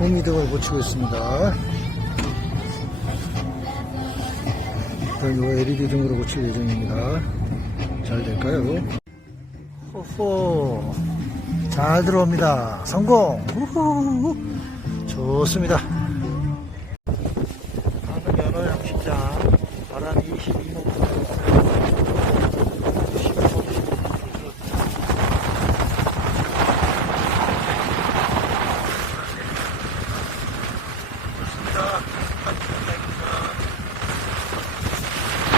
호미등을 고치고 있습니다. 일단 요 LED 등으로 고칠 예정입니다. 잘 될까요? 호호, 잘 들어옵니다. 성공. 우후, 좋습니다.